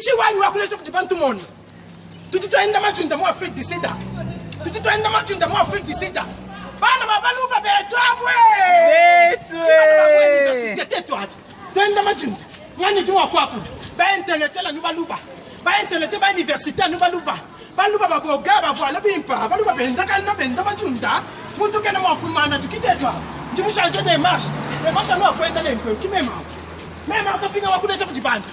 Tuchichi wani wakuleta kuti bantu moni. Tuchitoenda machunda mu Afrique du Sud. Tuchitoenda machunda mu Afrique du Sud. Bana babaluba betwabwe. Betwe. Université tetwa. Toenda machunda. Yani tuwa kwaku. Ba intellectuel nubaluba. Ba intellectuel ba université nubaluba. Baluba baboga ba voilà bimpa. Baluba benda kana benda machunda. Muntu kana mo kumana tukitetwa. Ndimusha de marche. Mais moi ça nous apprendre les peu qui même. Même en topina wakuleta kuti bantu.